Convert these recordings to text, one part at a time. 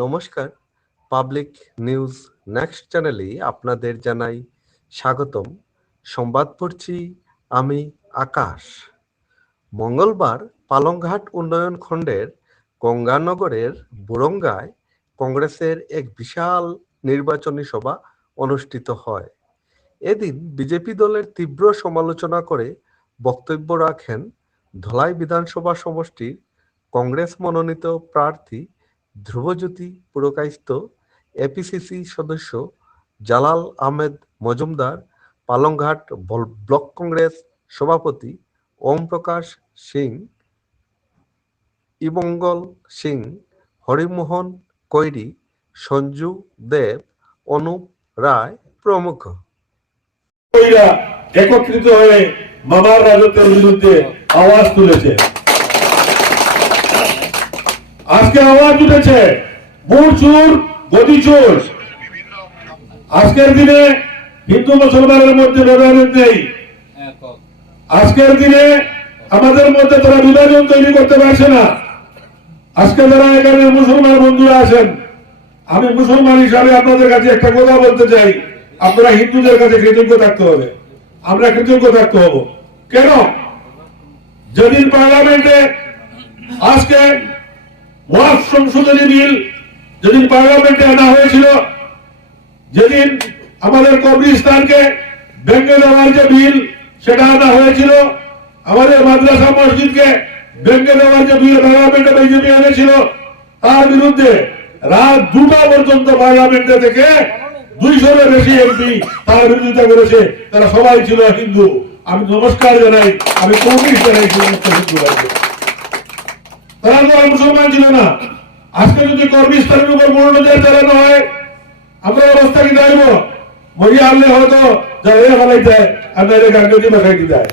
নমস্কার, public news next চ্যানেলে আপনাদের জানাই স্বাগতম। সংবাদ পড়ছি আমি আকাশ। মঙ্গলবার পালংঘাট উন্নয়ন খণ্ডের গঙ্গানগরের বুরঙ্গায় কংগ্রেসের এক বিশাল নির্বাচনী সভা অনুষ্ঠিত হয়। এদিন বিজেপি দলের তীব্র সমালোচনা করে বক্তব্য রাখেন ধলাই বিধানসভা সমষ্টির কংগ্রেস মনোনীত প্রার্থী ধ্রুবজ্যোতি পুরকায়স্থ, এপিসিসি সদস্য জালাল আহমেদ মজুমদার, পালংঘাট ব্লক কংগ্রেস সভাপতি ওম প্রকাশ সিং, ইমঙ্গল সিং, হরিমোহন কৈরি, সঞ্জু দেব, অনুপ রায় প্রমুখ একত্রিত হয়ে মামার রাজত্বের বিরুদ্ধে আওয়াজ তুলেছে। আজকে আওয়াজ উঠেছে বুট চোর, গদি চোর। আজকের দিনে হিন্দু মুসলমানের মধ্যে ভেদাভেদ নেই। আজকের দিনে আমাদের মধ্যে তারা বিভাজন তৈরি করতে পারছে না। আজকে যারা এখানে মুসলমান বন্ধুরা আছেন, আমি মুসলমান হিসাবে আপনাদের কাছে একটা কথা বলতে চাই, আপনারা হিন্দুদের কাছে কৃতজ্ঞ থাকতে হবে। আমরা কৃতজ্ঞ থাকতে হব। কেন? যেদিন পার্লামেন্টে আজকে ওয়াকফ সংশোধনী বিল যেদিন পার্লামেন্টে আনা হয়েছিল, যেদিন আমাদের কবরস্থানকে ভেঙে দেওয়ার যে বিল সেটা আনা হয়েছিল, আমাদের মাদ্রাসা মসজিদকে ভেঙে দেওয়ার যে বিল পার্লামেন্টে বিজেপি এনেছিল, তার বিরুদ্ধে রাত 2টা পর্যন্ত পার্লামেন্টে থেকে 200-এর বেশি এমপি তার বিরোধিতা করেছে। তারা সবাই ছিল হিন্দু। আমি নমস্কার জানাই, আমি কমিউনিস্ট জানাই সমস্ত হিন্দুদেরকে। তারা তো মুসলমান ছিল না। আজকে যদি কর্মস্থানের উপর মনোনয়ন চালানো হয়, আমরা অবস্থা কি দাঁড়াবো? মরিয়া আনলে হয়তো যারা ফেলাই দেয়, আর নাইলে গাঙ্গি বাখাই কি দেয়।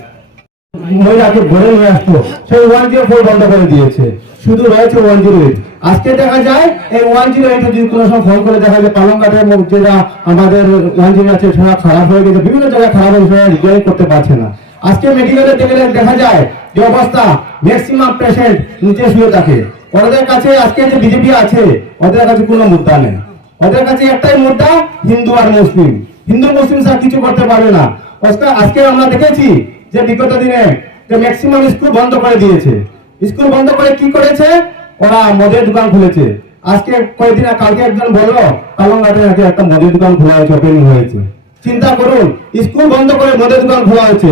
মহিলাকে ঘরে নিয়ে আসতো, সেই 104 বন্ধ করে দিয়েছে, শুধু রয়েছে 108। আজকে দেখা যায় এই 108 যদি কোনো সময় ফোন করে দেখা যায় পালংঘাটের যেটা আমাদের 108 আছে সেটা খারাপ হয়ে গেছে, বিভিন্ন জায়গায় খারাপ হয়ে গেছে, রিপেয়ার করতে পারছে না। আজকে মেডিকেলে দেখা যায় যে অবস্থা, ম্যাক্সিমাম পেশেন্ট নিচে শুয়ে থাকে। ওদের কাছে আজকে যে বিজেপি আছে, ওদের কাছে কোনো মুদ্রা নেই। ওদের কাছে একটাই মুদ্রা, হিন্দু আর মুসলিম। হিন্দু মুসলিম স্যার কিছু করতে পারবে না। আজকে আমরা দেখেছি যে বিগত দিনে যে ম্যাক্সিমাম স্কুল বন্ধ করে দিয়েছে। স্কুল বন্ধ করে কি করেছে? ওরা মদের দোকান খুলেছে। আজকে কয়েকদিন কালকে একজন বললো পালংঘাটে নাকি একটা মদের দোকান খোলা হয়েছে, ওপেনিং হয়েছে। চিন্তা করুন, স্কুল বন্ধ করে মদের দোকান খোলা হয়েছে।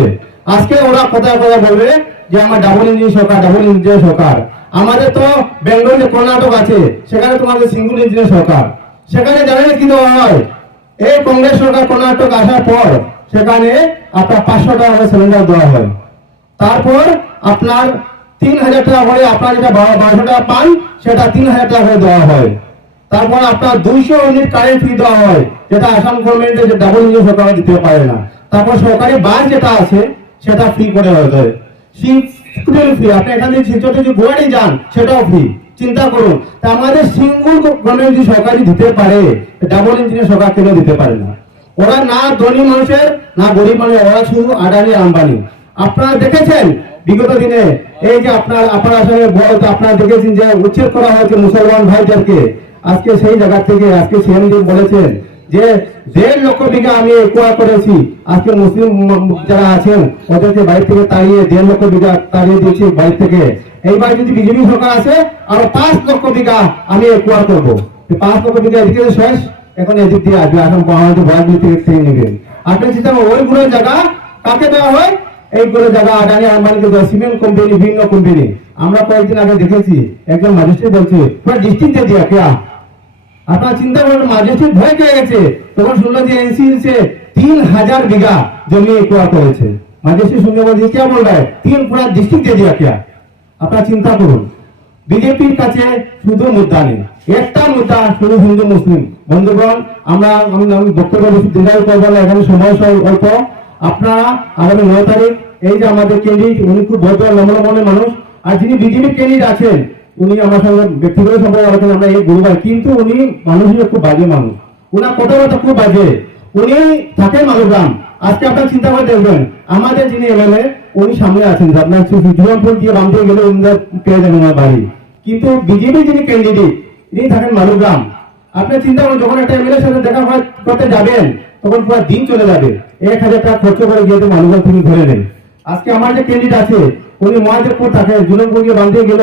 আজকে ওরা কোথায় কোথায় বলবে যে আমার ডাবল ইঞ্জিন সরকার, ডাবল ইঞ্জিনের সরকার। আমাদের তো বেঙ্গল কর্ণাটক আছে, সেখানে তোমাদের সিঙ্গল ইঞ্জিনের সরকার। সেখানে জানেন কি দেওয়া হয়? এই কংগ্রেস সরকার কর্ণাটক আসার পর সেখানে আপনার 500 টাকা করে সিলিন্ডার দেওয়া হয়। তারপর আপনার 3000 টাকা করে আপনার যেটা 1200 টাকা পান, সেটা 3000 টাকা করে দেওয়া হয়। তারপর আপনার 200 ইউনিট কারেন্ট ফ্রি দেওয়া হয়, যেটা আসাম গভর্নমেন্টের যে ডাবল ইঞ্জিন সরকার দিতে পারে না। তারপর সরকারি বাস যেটা আছে সেটা ফ্রি করে দেয়, ফ্রি। আপনি এখান থেকে শিলচর থেকে গুয়াহাটি যান, সেটাও ফ্রি। চিন্তা করুন, তা আমাদের সিঙ্গল গভর্নমেন্ট যদি সরকারি দিতে পারে, ডাবল ইঞ্জিনের সরকার কেন দিতে পারে না? ওরা না ধনী মানুষের না গরিব মানুষের, ওরা শুধু আদানি আম্বানি। আপনারা দেখেছেন বিগত দিনে এই যে আপনারা দেখেছেন যে উচ্ছেদ করা হয়েছে মুসলমান ভাইদেরকে। আজকে সেই জায়গা থেকে আজকে সিএম বলেছেন যে 1.5 লক্ষ বিঘা আমি একোয়ার করেছি। আজকে মুসলিম যারা আছেন ওদেরকে বাড়ি থেকে তাড়িয়ে 1.5 লক্ষ বিঘা তাড়িয়ে দিয়েছি বাড়ি থেকে। এইবার যদি বিজেপি সরকার আসে, আরো 5 লক্ষ বিঘা আমি একোয়ার করবো। 5 লক্ষ বিঘা এদিকে শেষ, এখন এদিক দিয়ে আসবে, এখন বয়ানগুলি থেকে নেবেন। আপনি চিন্তা করেন ওইগুলো জায়গা কাকে দেওয়া হয়? এইগুলো জায়গা আদানি আম্বানিকে দেওয়া, সিমেন্ট কোম্পানি, বিভিন্ন কোম্পানি। আমরা কয়েকদিন আগে দেখেছি একজন ম্যাজিস্ট্রেট বলছে পুরো ডিস্ট্রিক্ট দিয়ে দিয়া কেয়া। আপনারা চিন্তা করেন, ম্যাজিস্ট্রেট ভয় পেয়ে গেছে তখন শুনলো যে এনসিএলসে 3000 বিঘা জমি একোয়ার করেছে। ম্যাজিস্ট্রেট শুনে বলছে কে বল রहा है, 3 पूरा डिस्ट्रिक्ट दे दिया क्या? আপনারা চিন্তা করুন, বিজেপির কাছে শুধু মুদ্রা নেই, একটা মুদ্রা শুধু হিন্দু মুসলিম। বন্ধুগণ, আমি বক্তব্য বেশি দীর্ঘায়িত করবো না, এখানে সময় অল্প। আপনারা আগামী 9 তারিখ এই যে আমাদের ক্যান্ডিডেট, উনি খুব ভদ্র নম্র মনের মানুষ। আর যিনি বিজেপির ক্যান্ডিডেট আছেন, উনি আমার সঙ্গে ব্যক্তিগত সম্পর্ক আলোচনা আমরা এই গুরুবার, কিন্তু উনি মানুষ হিসেবে খুব বাজে মানুষ। উনার কথাবার্তা খুব বাজে। উনি থাকেন মালগ্রাম। আজকে আপনার চিন্তা করে দেখবেন, আমাদের যিনি এমএলএ উনি সামনে আছেন, আপনার জুয়ানপুর দিয়ে বামপুর গেলে উনি পেয়ে যাবেন ওনার বাড়ি। কিন্তু বিজেপি যিনি ক্যান্ডিডেট ইনি থাকেন মালুগ্রাম। আপনি চিন্তা করুন, যখন একটা এমএলএর সাথে দেখা করতে যাবেন তখন পুরো দিন চলে যাবে, 1000 টাকা খরচ করে গিয়ে মালুগ্রাম থেকে ধরে নেন। আজকে আমার যে ক্যান্ডিডেট আছে উনি মহাজপুর থাকে, জুলনপুর গিয়ে বাঁধিয়ে গেল।